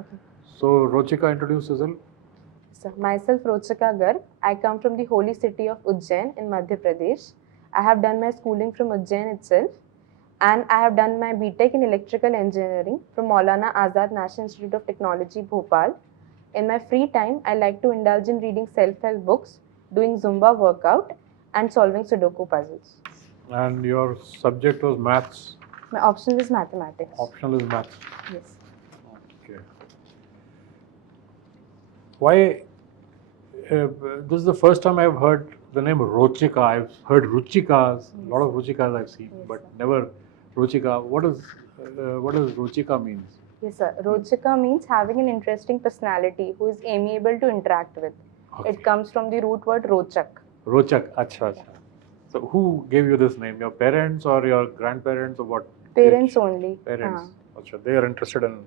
Okay. So, Rochika, introduce yourself. So, myself Rochika Garg. I come from the holy city of Ujjain in Madhya Pradesh. I have done my schooling from Ujjain itself, and I have done my BTech in electrical engineering from Maulana Azad National Institute of Technology, Bhopal. In my free time, I like to indulge in reading self-help books, doing Zumba workout, and solving Sudoku puzzles. And your subject was maths. My option is mathematics. Optional is maths. Yes. Okay. Why? This is the first time I've heard the name Rochika. I've heard Ruchikas, a lot of Ruchikas I've seen, Yes, but sir. never Rochika. What does Rochika means? Yes, sir. Rochika means having an interesting personality who is amiable to interact with. Okay. It comes from the root word rochak. Rochak. Acha, acha. So who gave you this name? Your parents or your grandparents or what? Parents Age? only. Parents. Acha. They are interested in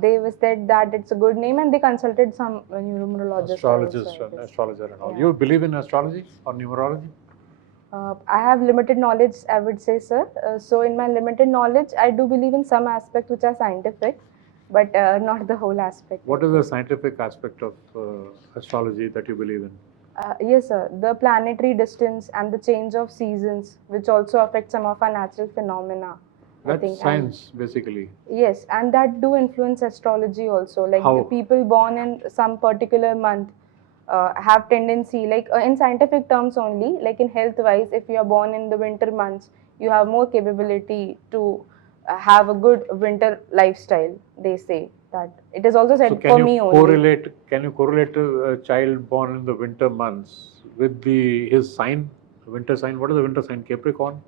They said that it's a good name and they consulted some numerologist. astrologist also, I and guess. astrologer and all. Yeah. You believe in astrology or numerology? I have limited knowledge, I would say, sir. So in my limited knowledge, I do believe in some aspects which are scientific, but not the whole aspect. What is the scientific aspect of astrology that you believe in? Yes, sir. The planetary distance and the change of seasons, which also affect some of our natural phenomena. I That's think. science, basically. Yes, and that do influence astrology also. Like How? the people born in some particular month have tendency, like in scientific terms only, like in health wise, if you are born in the winter months, you have more capability to have a good winter lifestyle. They say that it is also said So for me only. can you correlate a child born in the winter months with his sign, winter sign? What is the winter sign? Capricorn?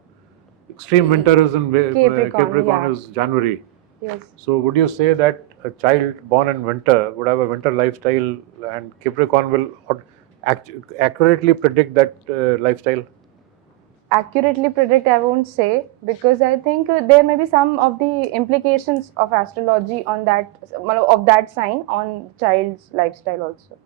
Extreme winter is in Capricorn yeah. is January. Yes. So would you say that a child born in winter would have a winter lifestyle and Capricorn will accurately predict that lifestyle? Accurately predict, I won't say, because I think there may be some of the implications of astrology on that, of that sign on child's lifestyle also.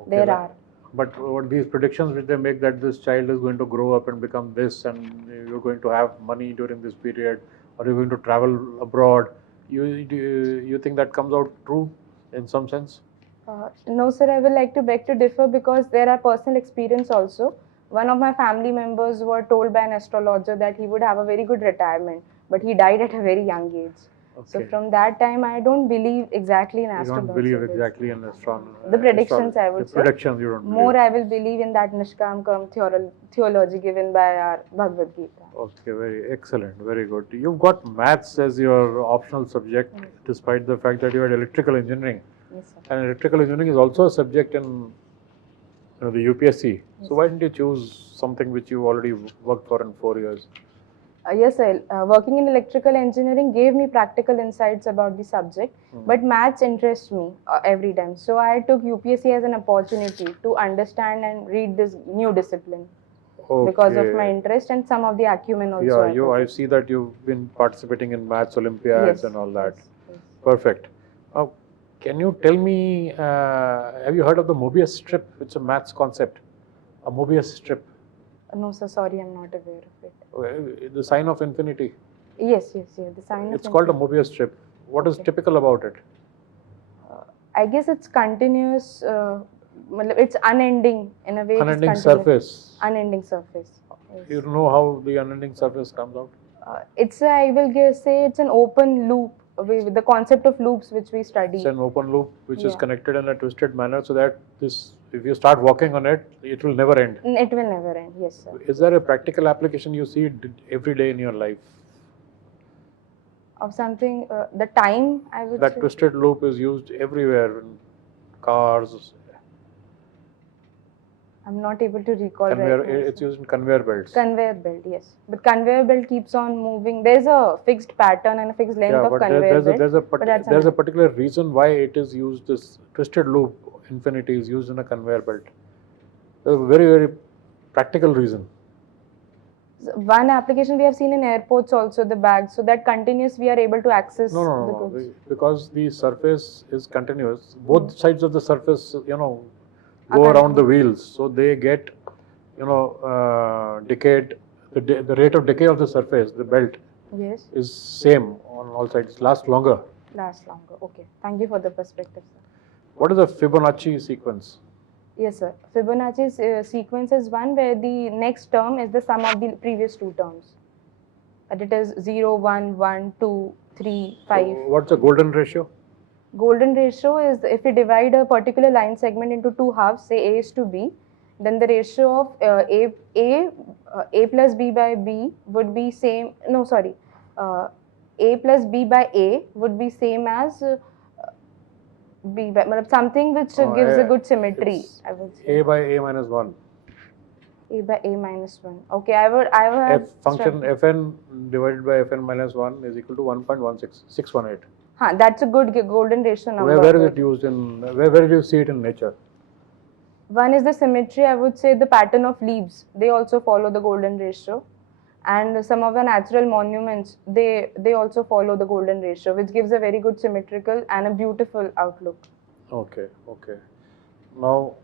Okay, There are. But what these predictions which they make that this child is going to grow up and become this and you're going to have money during this period or you're going to travel abroad, you think that comes out true in some sense? No, sir, I would like to beg to differ because there are personal experience also. One of my family members were told by an astrologer that he would have a very good retirement, but he died at a very young age. Okay. So from that time, I don't believe exactly in astrology. You don't believe exactly in astrology. The predictions, I would say. The predictions you don't believe. More I will believe in that Nishkam Karm theology given by our Bhagavad Gita. Okay, very excellent, very good. You've got maths as your optional subject, despite the fact that you had electrical engineering. Yes, sir. And electrical engineering is also a subject in the UPSC. Yes. So why didn't you choose something which you already worked for in 4 years? Yes, sir. Working in electrical engineering gave me practical insights about the subject, but maths interests me every time. So I took UPSC as an opportunity to understand and read this new discipline because of my interest and some of the acumen also. Yeah, I see that you've been participating in maths Olympiads and all that. Yes. Perfect. Can you tell me, have you heard of the Mobius strip? It's a maths concept. A Mobius strip. No, sir, sorry, I'm not aware of it. The sign of infinity. Yes, the sign of It's called a Mobius strip. What is typical about it? I guess it's continuous, it's unending in a way. Unending surface. Unending surface. Yes. You know how the unending surface comes out? I will say it's an open loop. With the concept of loops which we study. It's an open loop which is connected in a twisted manner so that if you start walking on it, it will never end. It will never end, yes, sir. Is there a practical application you see every day in your life? Of something, the time, I would say. That twisted loop is used everywhere in cars. I'm not able to recall right now. It's used in conveyor belts. Conveyor belt, yes. But conveyor belt keeps on moving. There's a fixed pattern and a fixed length of conveyor belt. There's a particular reason why it is used, this twisted loop infinity is used in a conveyor belt. There's a very, very practical reason. One application we have seen in airports also, the bags, so that continuous we are able to access the goods. Because the surface is continuous. Both sides of the surface, go around the wheels, so they get, decayed. The rate of decay of the surface, the belt, is same on all sides. Lasts longer. last longer. Okay, thank you for the perspective, sir. What is a Fibonacci sequence? Yes, sir. Fibonacci's sequence is one where the next term is the sum of the previous two terms. And it is 0, 1, 1, 2, 3, 5. So what's the golden ratio? Golden ratio is if we divide a particular line segment into two halves, say A is to B, then the ratio of A plus B by B would be same, no sorry, A plus B by A would be same as B by, something which gives a good symmetry, I would say. A by A minus 1. A by A minus 1. Okay, I would F function Fn divided by Fn minus 1 is equal to 1.16618. That's a good golden ratio number. Where is it used in, where do you see it in nature? One is the symmetry, I would say the pattern of leaves. They also follow the golden ratio. And some of the natural monuments, they also follow the golden ratio, which gives a very good symmetrical and a beautiful outlook. Okay, okay. Now,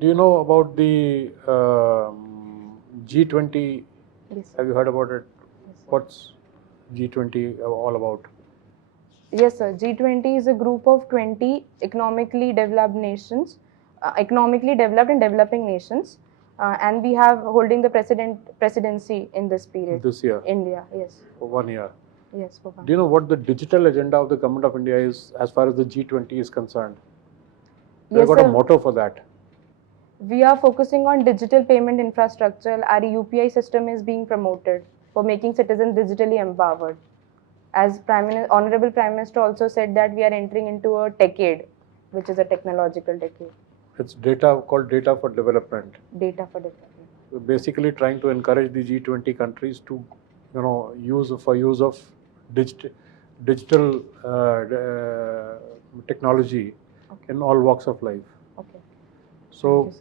do you know about the G20? Yes. Have you heard about it? Yes, What's G20 all about? Yes, sir. G20 is a group of 20 economically developed nations, economically developed and developing nations. And we have holding the presidency in this period. This year? India, yes. For 1 year. Yes, for 1 year. Do you know what the digital agenda of the government of India is as far as the G20 is concerned? They've got a motto for that. We are focusing on digital payment infrastructure. Our UPI system is being promoted for making citizens digitally empowered. As Honorable Prime Minister also said that we are entering into a decade, which is a technological decade. It's called data for development. Data for development. We're basically trying to encourage the G20 countries to, use of digital technology in all walks of life. Okay. So,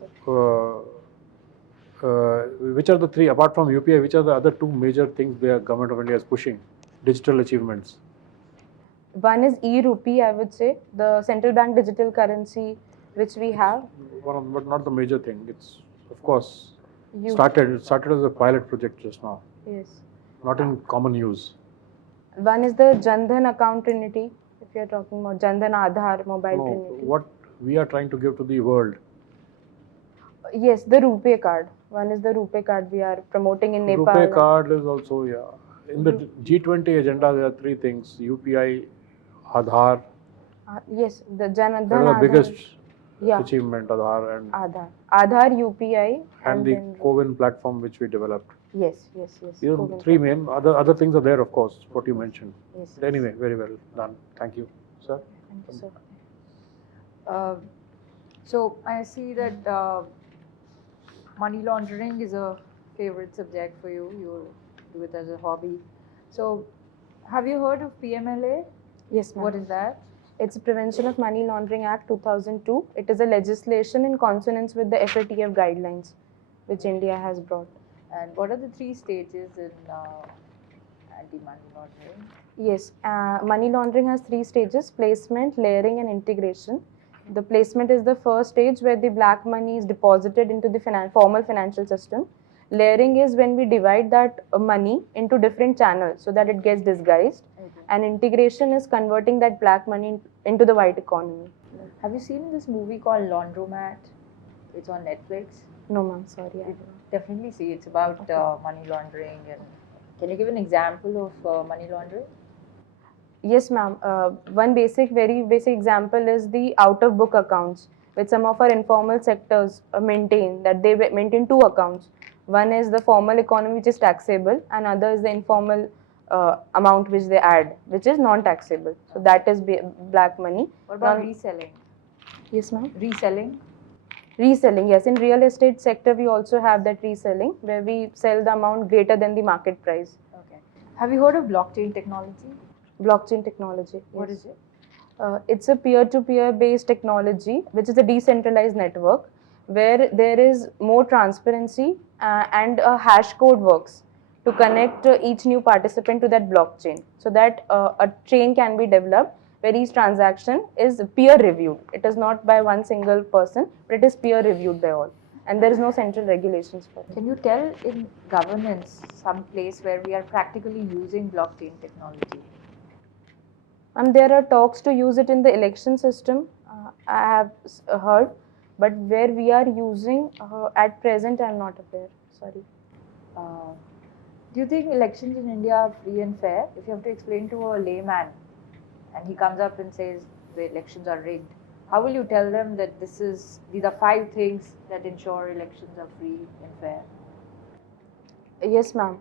which are the three, apart from UPI, which are the other two major things the government of India is pushing, digital achievements? One is e-rupee, I would say, the central bank digital currency which we have. But not the major thing. It's, of course, it started as a pilot project just now. Yes. Not in common use. One is the Jan Dhan account trinity, if you are talking about Jan Dhan Aadhaar mobile trinity. What we are trying to give to the world. Yes, the RuPay card. One is the RuPay card we are promoting in Nepal. RuPay card is also, in the G20 agenda, there are three things: UPI, Aadhaar. Yes, the Jan Dhan That is the biggest achievement, Aadhaar and Aadhaar, UPI, and the CoWIN platform which we developed. Yes. These are the three main. Other things are there, of course, what you mentioned. Yes. Anyway, very well done. Thank you, sir. Thank you, sir. So I see that money laundering is a favorite subject for you. You do it as a hobby. So have you heard of PMLA? Yes, ma'am. What is that? It's a Prevention of Money Laundering Act 2002. It is a legislation in consonance with the FATF guidelines, which India has brought. And what are the three stages in anti-money laundering? Yes, money laundering has three stages: placement, layering, and integration. The placement is the first stage where the black money is deposited into the formal financial system. Layering is when we divide that money into different channels so that it gets disguised. Okay. And integration is converting that black money into the white economy. Have you seen this movie called Laundromat? It's on Netflix. No, ma'am, sorry. I don't. Definitely see. It's about money laundering. And can you give an example of money laundering? Yes, ma'am. One very basic example is the out-of-book accounts, which some of our informal sectors maintain. That they maintain two accounts. One is the formal economy, which is taxable, and other is the informal amount which they add, which is non-taxable. So that is black money. What about reselling? Yes, ma'am. Reselling? Reselling, yes. In real estate sector, we also have that reselling where we sell the amount greater than the market price. Okay. Have you heard of blockchain technology? Blockchain technology. What yes. is it? It's a peer-to-peer based technology, which is a decentralized network where there is more transparency and a hash code works to connect each new participant to that blockchain, so that a chain can be developed where each transaction is peer reviewed. It is not by one single person, but it is peer reviewed by all, and there is no central regulations for it. Can you tell in governance some place where we are practically using blockchain technology? There are talks to use it in the election system, I have heard, but where we are using at present, I am not aware. Sorry. Uh, do you think elections in India are free and fair? If you have to explain to a layman and he comes up and says the elections are rigged, how will you tell them that these are 5 things that ensure elections are free and fair? Yes, ma'am.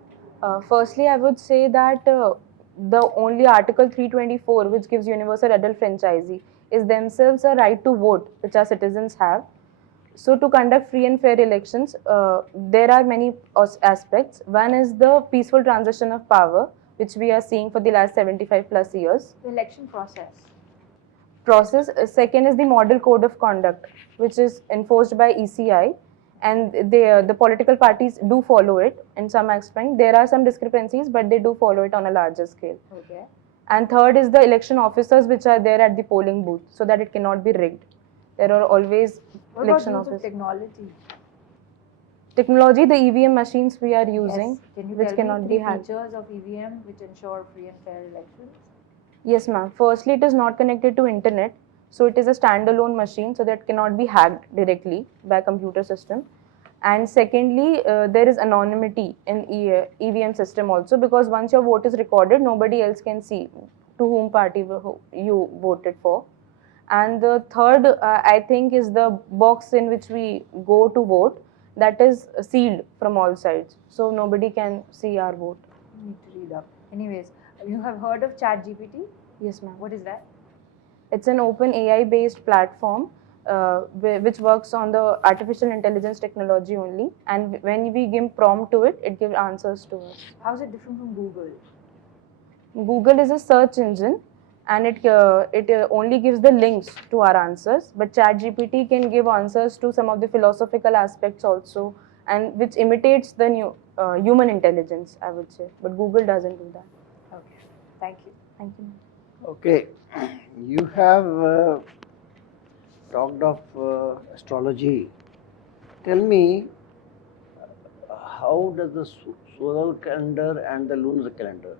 Firstly, I would say that the only Article 324, which gives universal adult franchisee, is themselves a right to vote, which our citizens have. So, to conduct free and fair elections, there are many aspects. One is the peaceful transition of power, which we are seeing for the last 75 plus years. The election process. Second is the model code of conduct, which is enforced by ECI, and the political parties do follow it in some aspect. There are some discrepancies, but they do follow it on a larger scale. Okay. And third is the election officers which are there at the polling booth, so that it cannot be rigged. There are always What election about use of officers. technology? The EVM machines we are using, Yes. Can you which tell cannot me be 3 hacked. features of EVM which ensure free and fair elections? Yes, ma'am. Firstly, it is not connected to internet, so it is a standalone machine, so that cannot be hacked directly by computer system. And secondly, there is anonymity in EVM system also, because once your vote is recorded, nobody else can see to whom party you voted for. And the third, I think, is the box in which we go to vote, that is sealed from all sides, so nobody can see our vote. Need to read up. Anyways, you have heard of ChatGPT? Yes, ma'am. What is that? It's an open AI based platform which works on the artificial intelligence technology only, and when we give prompt to it, it gives answers to us. How is it different from Google? Google is a search engine, and it only gives the links to our answers, but ChatGPT can give answers to some of the philosophical aspects also, and which imitates the new human intelligence, I would say, but Google doesn't do that. Okay. Thank you. Thank you. Okay, you have talked of astrology. Tell me, how does the solar calendar and the lunar calendar,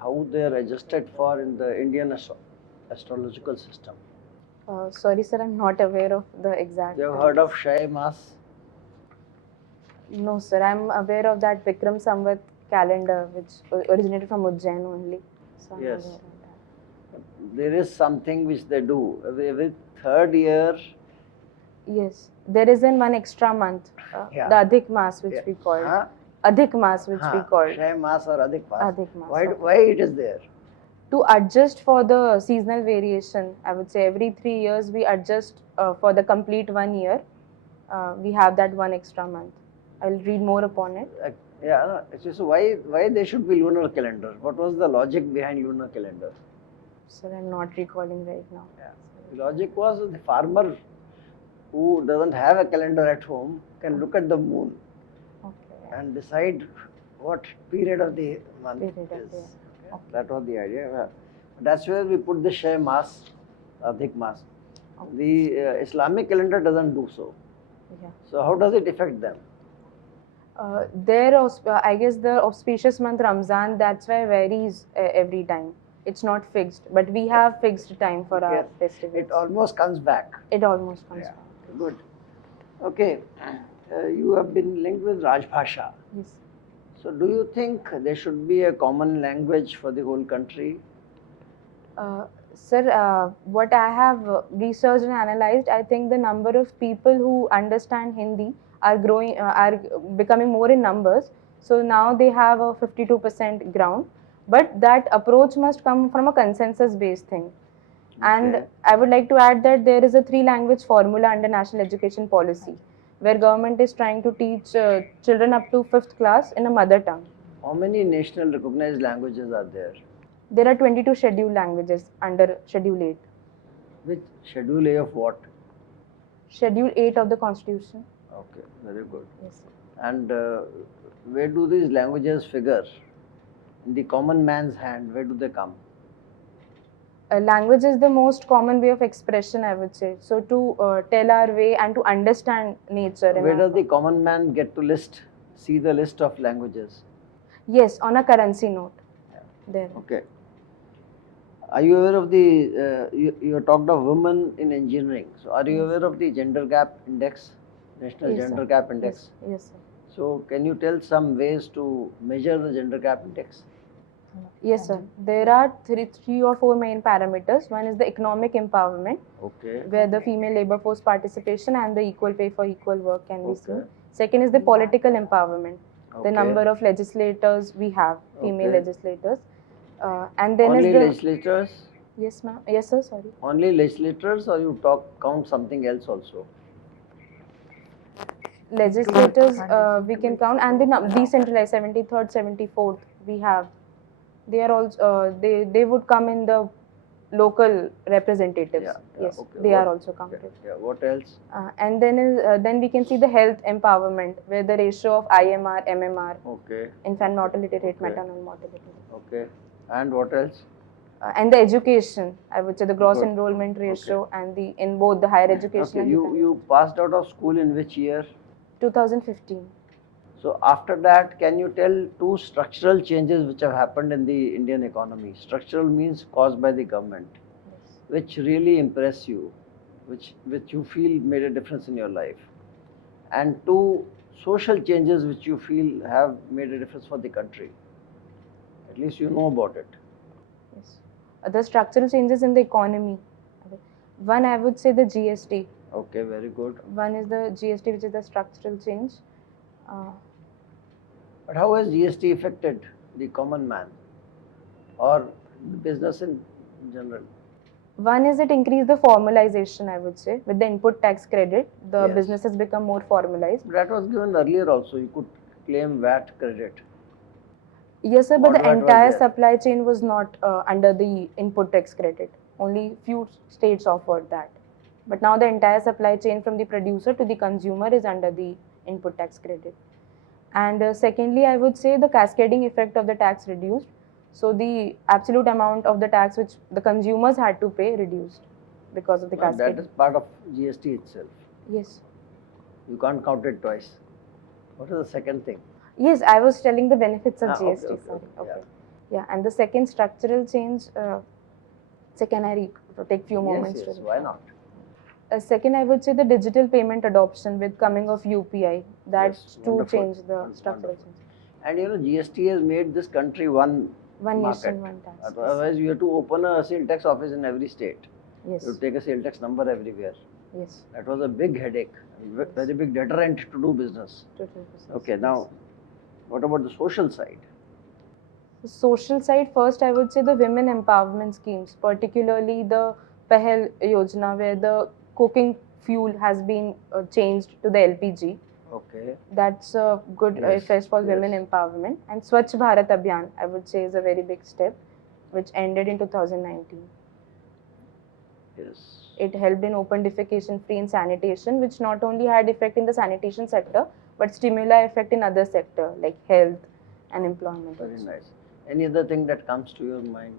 how they are adjusted for in the Indian astrological system? Sorry, sir, I'm not aware of the exact. You have heard of Shai Mas? No, sir. I'm aware of that Vikram Samvat calendar, which originated from Ujjain only. So I'm Yes. aware of that. There is something which they do every 3rd year. Yes, there is one extra month, Yeah. the Adhik Mas, which we call. Huh? Adhik Mas, which we call. Shai Mas or Adhik Mas. Adhik Mas, Why, okay. why it is there? To adjust for the seasonal variation, I would say every 3 years we adjust for the complete 1 year. We have that one extra month. I'll read more upon it. Yeah, no, actually, so why there should be lunar calendar? What was the logic behind lunar calendar? Sir, I'm not recalling right now. Yeah. The logic was the farmer who doesn't have a calendar at home can look at the moon Okay. and decide what period of the month Period of is. the year. Okay. That was the idea. That's where we put the Shai Mas, Adhik Mas. Okay. The Islamic calendar doesn't do so. Yeah. So how does it affect them? I guess the auspicious month Ramzan, that's why varies every time. It's not fixed, but we have fixed time for our Yes. festivals. It almost comes back. It almost comes Yeah. back. Good. Okay. You have been linked with Rajbhasha. Yes. So do you think there should be a common language for the whole country? Sir, what I have researched and analyzed, I think the number of people who understand Hindi are becoming more in numbers. So now they have a 52% ground, but that approach must come from a consensus-based thing. And Okay. I would like to add that there is a 3-language formula under National Education Policy, where government is trying to teach children up to 5th class in a mother tongue. How many national recognized languages are there? There are 22 scheduled languages under Schedule 8. Which Schedule A of what? Schedule 8 of the Constitution. Okay, very good. Yes. And where do these languages figure? In the common man's hand, where do they come? Language is the most common way of expression, I would say. So to tell our way and to understand nature. Where does the common man get to see the list of languages? Yes, on a currency note. Yeah. There. Okay. Are you aware of the, you talked of women in engineering. So are you Yes. aware of the gender gap index, National Yes, Gender sir. Gap Index? Yes, sir. So can you tell some ways to measure the gender gap index? Yes, sir. There are three or four main parameters. One is the economic empowerment, Okay. where the female labor force participation and the equal pay for equal work can be seen. Okay. Second is the political empowerment, the Okay. number of legislators we have, female Okay. legislators. And then Only is the legislators? yes, ma'am. Yes, sir. Sorry. Only legislators, or you count something else also? Legislators we can count, and the decentralized 73rd, 74th we have. They are also they would come in the local representatives. Yes, okay. they What- are also counted. Yeah. What else? And then we can see the health empowerment, where the ratio of IMR, MMR, Okay. infant mortality rate, Okay. maternal mortality rate. Okay. And what else? And the education, I would say the gross Good. enrollment ratio and the in both the higher education Okay. and You passed out of school in which year? 2015. So after that, can you tell two structural changes which have happened in the Indian economy? Structural means caused by the government, Yes. which really impress you, which you feel made a difference in your life, and two social changes which you feel have made a difference for the country. At least you know about it. Yes. The structural changes in the economy. One, I would say the GST. Okay, very good. One is the GST, which is the structural change. But how has GST affected the common man or the business in general? One is it increased the formalization, I would say. With the input tax credit, the Yes. businesses become more formalized. That was given earlier also. You could claim VAT credit. Yes, sir, but the What was entire there? supply chain was not under the input tax credit. Only few states offered that. But now the entire supply chain from the producer to the consumer is under the input tax credit. And secondly, I would say the cascading effect of the tax reduced. So the absolute amount of the tax which the consumers had to pay reduced because of the But that cascading. is part of GST itself. Yes. You can't count it twice. What is the second thing? Yes, I was telling the benefits of Okay, GST. okay, Sorry. okay, Okay. Yeah, and the second structural change. Second, take few moments Yes, to. why not? Second, I would say the digital payment adoption with coming of UPI. That's Yes, to wonderful. change the structural Wonderful. change. And you know, GST has made this country one One market. nation, one tax. Yes. Otherwise, you have to open a sale tax office in every state. Yes. You take a sale tax number everywhere. Yes. That was a big headache, very big deterrent to do business. Total business. Okay, now, what about the social side? The social side, first I would say the women empowerment schemes, particularly the Pahel Yojana, where the cooking fuel has been changed to the LPG. Okay. That's a good Yes, effect for women yes. empowerment. And Swachh Bharat Abhiyan, I would say, is a very big step, which ended in 2019. Yes. It helped in open defecation free and sanitation, which not only had effect in the sanitation sector, but stimuli effect in other sector like health and employment. Very also. nice. Any other thing that comes to your mind?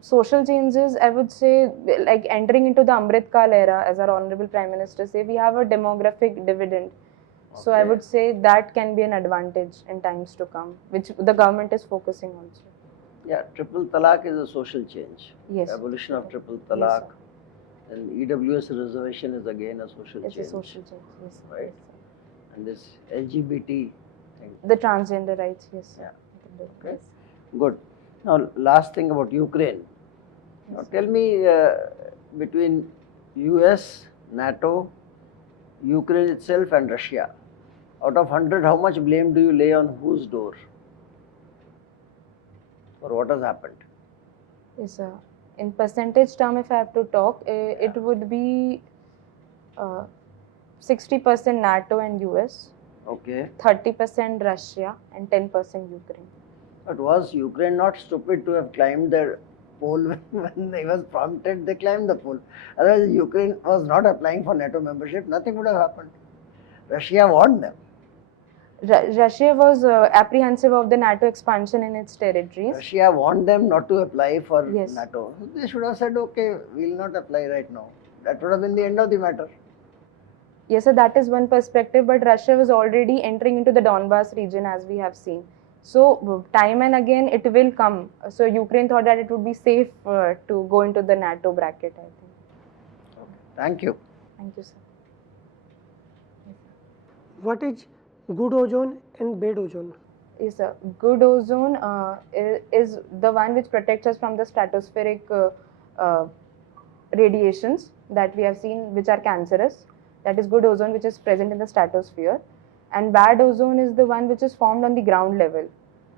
Social changes, I would say, like entering into the Amrit Kal era, as our Honorable Prime Minister say, we have a demographic dividend. So I Okay. would say that can be an advantage in times to come, which the government is focusing also. Yeah, triple talaq is a social change. Yes. Abolition of triple Yes, talaq. sir. And EWS reservation is again a social It's change. a social change. Yes, sir. Right. Yes, sir. And this LGBT thing. The transgender rights, yes, sir. Yeah. Okay. Yes. Good. Now, last thing about Ukraine. Now, tell me between US, NATO, Ukraine itself, and Russia, out of 100, how much blame do you lay on whose door for what has happened? Yes, sir. In percentage term, if I have to talk, it would be 60% NATO and US, Okay. 30% Russia, and 10% Ukraine. But was Ukraine not stupid to have climbed the pole when they was prompted? They climbed the pole. Otherwise, Ukraine was not applying for NATO membership. Nothing would have happened. Russia warned them. Russia was apprehensive of the NATO expansion in its territories. Russia warned them not to apply for Yes. NATO. They should have said, okay, we will not apply right now. That would have been the end of the matter. Yes, sir, that is one perspective, but Russia was already entering into the Donbas region, as we have seen. So time and again it will come. So Ukraine thought that it would be safe to go into the NATO bracket, I think. Thank you. Thank you, sir. What is good ozone and bad ozone? Yes, sir. Good ozone is the one which protects us from the stratospheric radiations that we have seen, which are cancerous. That is good ozone, which is present in the stratosphere. And bad ozone is the one which is formed on the ground level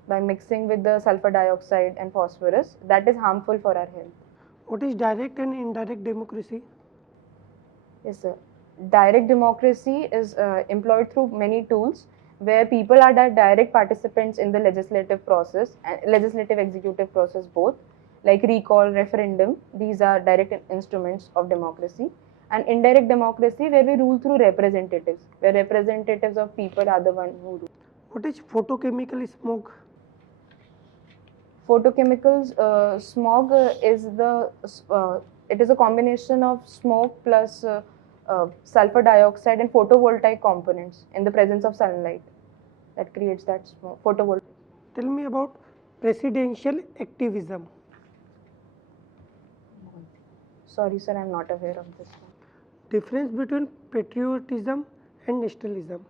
by mixing with the sulfur dioxide and phosphorus. That is harmful for our health. What is direct and indirect democracy? Yes, sir. Direct democracy is employed through many tools where people are the direct participants in the legislative process and legislative executive process both, like recall, referendum. These are direct instruments of democracy. And indirect democracy where we rule through representatives, where representatives of people are the one who rule. What is photochemical smoke? Photochemicals, smog it is a combination of smoke plus sulfur dioxide and photovoltaic components in the presence of sunlight that creates that smoke. Photovoltaic. Tell me about presidential activism. Sorry, sir, I'm not aware of this one. Difference between patriotism and nationalism.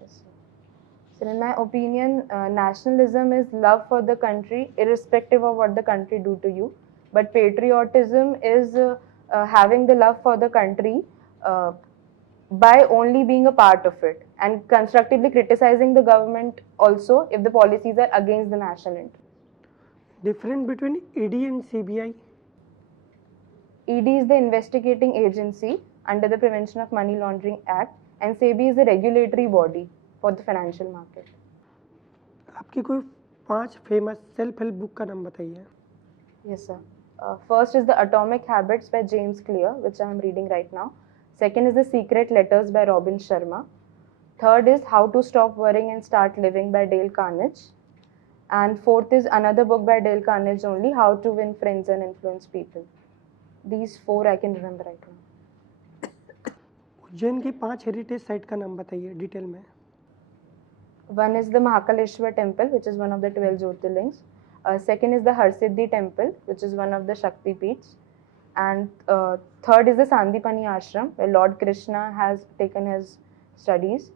Yes, sir. So, in my opinion, nationalism is love for the country, irrespective of what the country do to you. But patriotism is having the love for the country by only being a part of it and constructively criticizing the government also if the policies are against the national interest. Difference between ED and CBI. ED is the investigating agency under the Prevention of Money Laundering Act and SEBI is the regulatory body for the financial market. आपकी कोई 5 famous self help book का नाम बताइए. Yes, sir. First is The Atomic Habits by James Clear, which I am reading right now. Second is The Secret Letters by Robin Sharma. Third is How to Stop Worrying and Start Living by Dale Carnegie. And fourth is another book by Dale Carnegie only, How to Win Friends and Influence People. These 4 I can remember right now. Ujjain की 5 heritage site का नाम बताइए detail में. One is the Mahakaleshwar temple, which is one of the 12 Jyotirlings. Second is the Harsiddhi temple, which is one of the Shakti Peeths. And third is the Sandipani ashram, where Lord Krishna has taken his studies.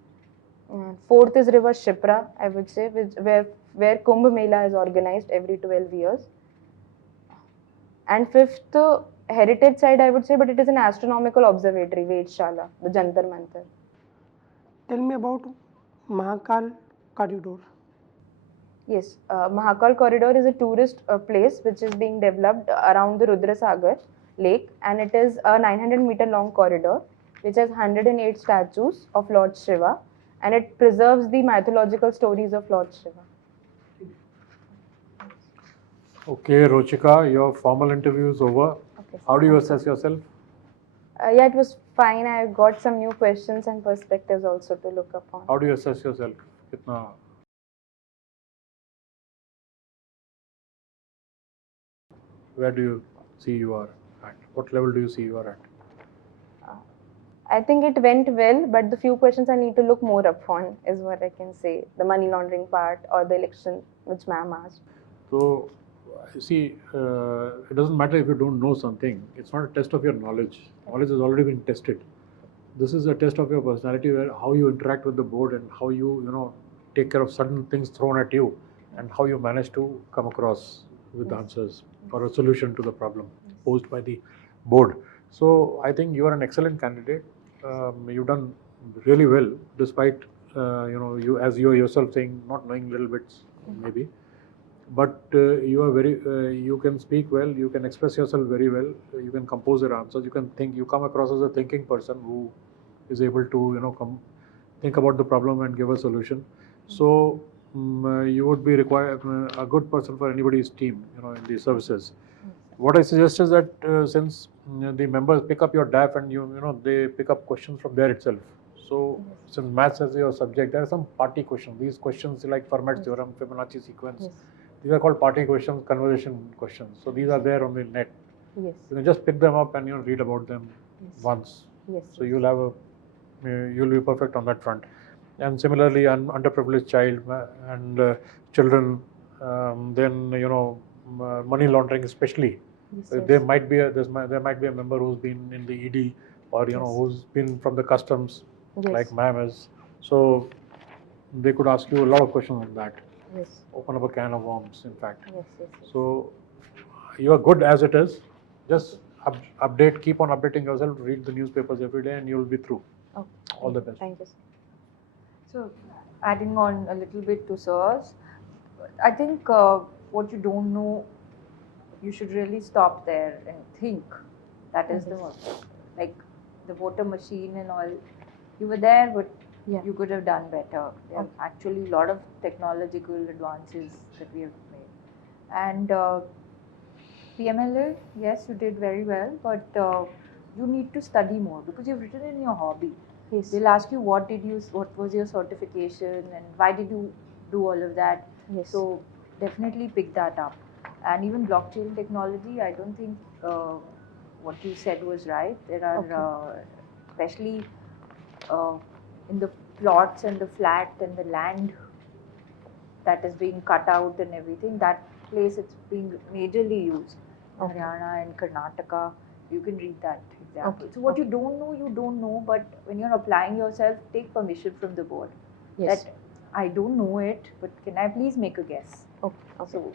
Fourth is river Shipra, I would say, where Kumbh Mela is organized every 12 years. And fifth, heritage site, I would say, but it is an astronomical observatory, Vedshala, the Jantar Mantar. Tell me about Mahakal Corridor. Yes, Mahakal Corridor is a tourist place which is being developed around the Rudrasagar lake, and it is a 900-meter long corridor which has 108 statues of Lord Shiva, and it preserves the mythological stories of Lord Shiva. Okay, Rochika, your formal interview is over. Okay, How do you assess yourself? Yeah, it was fine. I got some new questions and perspectives also to look upon. How do you assess yourself? Kitna? Where do you see you are at? What level do you see you are at? I think it went well, but the few questions I need to look more upon is what I can say. The money laundering part or the election which ma'am asked. So, you see, it doesn't matter if you don't know something. It's not a test of your knowledge. Knowledge has already been tested. This is a test of your personality, where how you interact with the board and how you take care of certain things thrown at you, and how you manage to come across with answers or a solution to the problem posed by the board. So I think you are an excellent candidate. You've done really well, despite you, as you are yourself saying, not knowing little bits maybe. But you are you can speak well, you can express yourself very well, you can compose your answers, you can think, you come across as a thinking person who is able to think about the problem and give a solution. So you would be a good person for anybody's team, in the services. What I suggest is that since the members pick up your DAF and they pick up questions from there itself. So since maths is your subject, there are some party questions. These questions like Fermat's theorem, Fibonacci sequence. Yes. These are called party questions, conversation questions. So these are there on the net. Yes. You can just pick them up and read about them Yes. once. Yes. So you'll be perfect on that front. And similarly, an underprivileged child and children, then money laundering especially. Yes, There yes. might be there might be a member who's been in the ED, or Yes. who's been from the customs, Yes. like ma'am is. So they could ask you a lot of questions on that. Yes. Open up a can of worms, in fact. Yes, yes, yes. So you are good as it is. Just update, keep on updating yourself. Read the newspapers every day, and you'll be through. Okay. All the best. Thank you, sir. So, adding on a little bit to Sir's, I think what you don't know, you should really stop there and think. That is the one. Like the voter machine and all, you were there, but Yeah. you could have done better. There are actually a lot of technological advances that we have made. And PMLA, yes, you did very well, but you need to study more because you've written in your hobby. Yes. They'll ask you what was your certification and why did you do all of that. Yes. So definitely pick that up. And even blockchain technology, I don't think what you said was right. There are especially in the plots and the flat and the land that is being cut out and everything, that place it's being majorly used. Haryana and Karnataka, you can read that example. Okay. So what you don't know, but when you're applying yourself, take permission from the board. Yes. That I don't know it, but can I please make a guess? Okay. Okay. So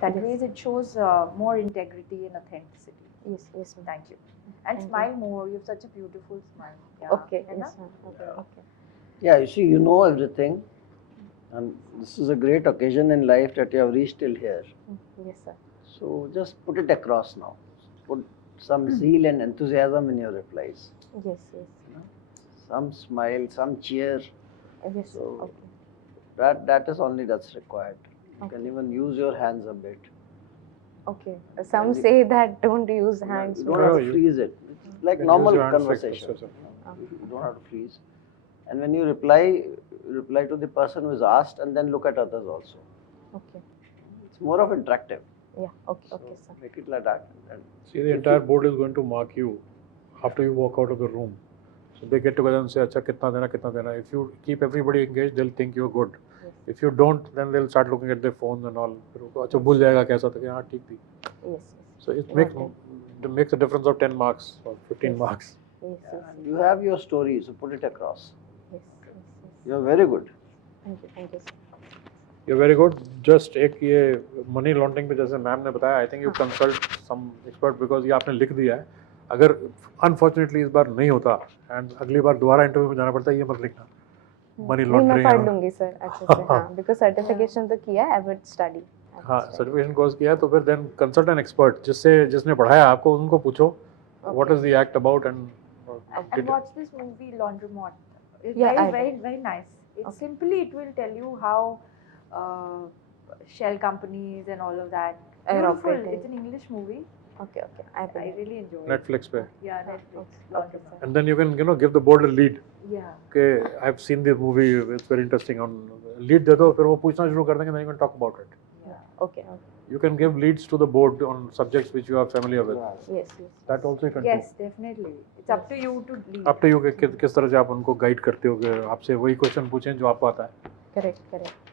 that Yes. ways it shows more integrity and authenticity. Yes. Yes. ma'am. Thank you. And Thank smile more. You have such a beautiful smile. Yeah. Okay. है ना? Yes, ma'am. Okay. Okay. Yeah, you see, you know everything, and this is a great occasion in life that you have reached till here. Yes, sir. So just put it across now. Put some zeal and enthusiasm in your replies. Yes. Yes. Some smile, some cheer. Yes. So Okay. that is only that's required. You Okay. can even use your hands a bit. Okay. Some say that don't use hands. You don't have to you- freeze it. It's like Use normal your hands like conversation. this, You don't have to freeze. And when you reply to the person who is asked, and then look at others also. Okay. It's more of interactive. Yeah. Okay. So Okay, sir. make it like that. And See, the entire board is going to mark you after you walk out of the room. So they get together and say, "Acha, kitna dena, kitna dena." If you keep everybody engaged, they'll think you're good. Yes. If you don't, then they'll start looking at their phones and all. "Acha, bhul jayega kaisa tha?" "हाँ, ठीक थी." Yes. Yes. So it Okay. makes a difference of 10 marks or 15 Yes. marks. Yes. Yes. and you have your story, so put it across. Yes. Yes. Yes. You're very good. Thank you. Thank you, sir. You're very good. Just एक ये money laundering पे जैसे ma'am ने बताया, I think you consult some expert because ये आपने लिख दिया है. अगर अनफॉर्चुनेटली इस बार नहीं होता एंड अगली बार दोबारा इंटरव्यू में जाना पड़ता है, ये मत लिखना मनी नहीं, मैं लॉन्ड्रिंग. पढ़ लूंगी सर अच्छे से. हाँ, बिकॉज सर्टिफिकेशन तो किया है, बट स्टडी. हाँ, सर्टिफिकेशन कोर्स किया है तो फिर देन कंसल्ट एन एक्सपर्ट जिसने पढ़ाया आपको, उनको पूछो what is the act about and And watch this movie Laundromat. It's Yeah, I very, very, very nice. It's simply it will tell you how shell companies and all of that. Are Beautiful. operating. It's an English movie. Okay. Okay. I I will. really enjoy it. Netflix पे. Yeah, Netflix. Okay, Laundromat. And then you can give the board a lead. Yeah. Okay, I've seen this movie, it's very interesting. On lead दे दो, फिर वो पूछना शुरू कर देंगे, then you can talk about it. Yeah. Okay. Okay. You can give leads to the board on subjects which you are familiar with. Yes. Yes. That also you can Yes, definitely. It's up to you to lead. do. Up to you कि किस तरह से आप उनको guide करते हो कि आपसे वही क्वेश्चन पूछें जो आपको आता है. Correct. Correct.